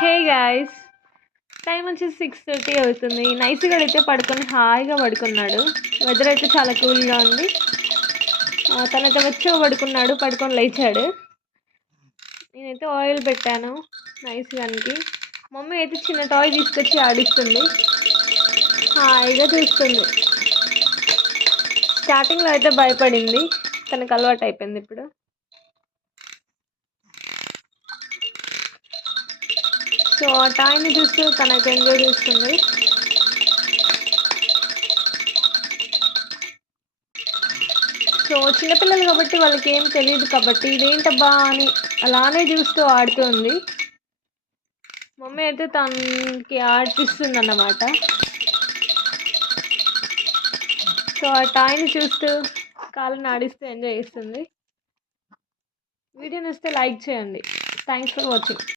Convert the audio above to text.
Hey guys, time వచ్చేసి 6:30 అవుతుంది. నైస్గా అయితే పడుకొని హాయిగా పడుకున్నాడు. వెదర్ అయితే చాలా కూల్గా ఉంది. తనైతే వచ్చి పడుకున్నాడు, పడుకొని లేచాడు. నేనైతే ఆయిల్ పెట్టాను నైస్గానికి. మమ్మీ అయితే చిన్న టాయ్ తీసుకొచ్చి ఆడిస్తుంది, హాయిగా చూస్తుంది. స్టార్టింగ్లో అయితే భయపడింది, తనకు అలవాటు అయిపోయింది ఇప్పుడు. సో ఆ టాయ్ని చూస్తూ తనకు ఎంజాయ్ చేస్తుంది. సో చిన్నపిల్లలు కాబట్టి వాళ్ళకి ఏం తెలియదు కాబట్టి ఇదేంటబ్బా అని అలానే చూస్తూ ఆడుతుంది. మమ్మీ అయితే తనకి ఆడిపిస్తుంది అన్నమాట. సో ఆ టాయ్ని చూస్తూ కాళ్ళని ఆడిస్తూ ఎంజాయ్ చేస్తుంది. వీడియో నచ్చితే లైక్ చేయండి. Thanks for watching.